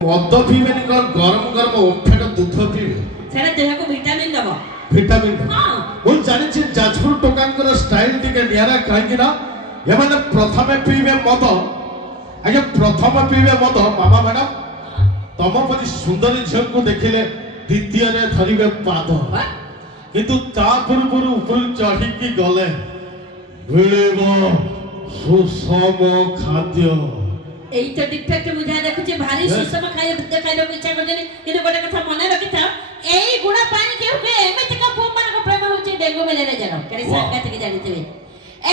मद पीबेनि गरम गरम ओमफेट दूध पीबे सेरा देह को विटामिन दबो विटामिन हां मु जानि छी जाजपुर टोकानकर स्टाइल टिके नियारा काहेकि ना एमाने प्रथमे पीबे मद आगे प्रथम पीबे मद मामा मैडम तम परि सुंदरी झियो को देखिले द्वितीय रे धरिबे पाद किंतु ता पूर्व ऊपर चढ़ी की गले मिलेबो सुषम खाद्य एई तो डिफेक्ट बुझा देखु जे भारी सुषम खाय खाइलो इच्छा करजनी किने गोटे कथा मने रखिथा एई गुणा पानी के हुए एमिति का पुଅ मान को प्रेम होची डेंगू मलेरिया जरा केरे सांगात के जानिथिबे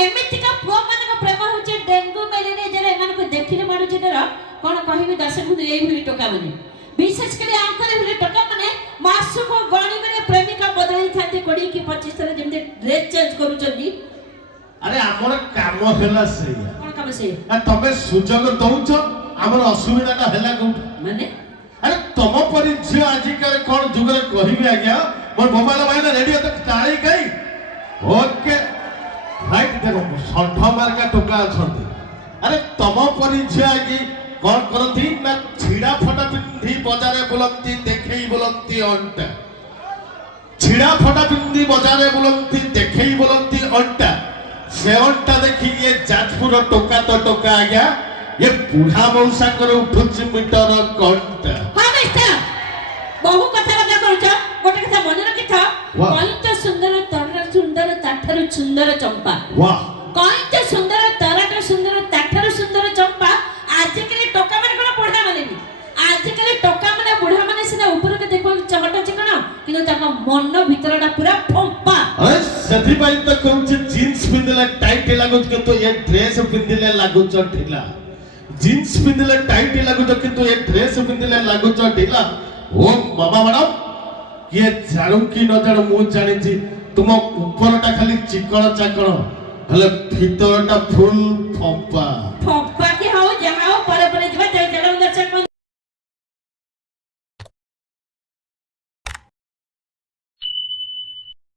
एमिति का पुଅ मान को प्रेम होची डेंगू मलेरिया जरा एमान को देखिले माडू जे डर कोन कहिबे दर्शक बंधु एई भली टोका माने विशेष करे आंकरे भली टोका माने मासु को गणी माने प्रेमिका बदलाई थाते कोडी की 25 थरे जेमते ड्रेस चेंज करूचंदी अरे हमर काम हेला सेया कोन काम से आ तबे सुजग दउछ हमर असुविधाटा हेला कोठ माने अरे तम परि झियो आजि काले कोन जुगरे कहिबे आज्ञा मोर मोबाइल भाई ना रेडियो तक ताळी गई ओके राइट देखो सठ मार्का टोका अछंती अरे तम परि झियो आजि कोन करथि ना छिडा फटा पिंधी बाजारे बुलंती देखई बुलंती अंटा छिडा फटा पिंधी बाजारे बुलंती देखई बुलंती अंटा से अंटा देखि ये जाजपुर टोका तो टोका आज्ञा ये बुढ़ा मौसा करे उठुची मीटर कंटा हां बेटा बहु कथा बता करूछ गोटे कथा मने रखिथा कइच सुंदर तरर सुंदर ताठर सुंदर चंपा वाह कइच सुंदर तरर सुंदर ताठर सुंदर चंपा आज के टोका माने कोन बुढ़ा माने नी आज के टोका माने बुढ़ा माने सिना ऊपर के देखो चहटा चिकना किंतु ताका मन भीतरटा पूरा फंपा अरे सधी भाई तो कहूँ जीन्स पिंधले टाइट लागुच किंतु ये ड्रेस पिंधले लागुच ढिला जीन्स पिंधले टाइट लागुच किंतु ये ड्रेस पिंधले लागुच ढिला ओ मामा मैडम ये जाणु की न जाणु मु जानि छी तुम ऊपरटा खाली चिकन चाकण हले भीतरटा फुल फंपा फंपा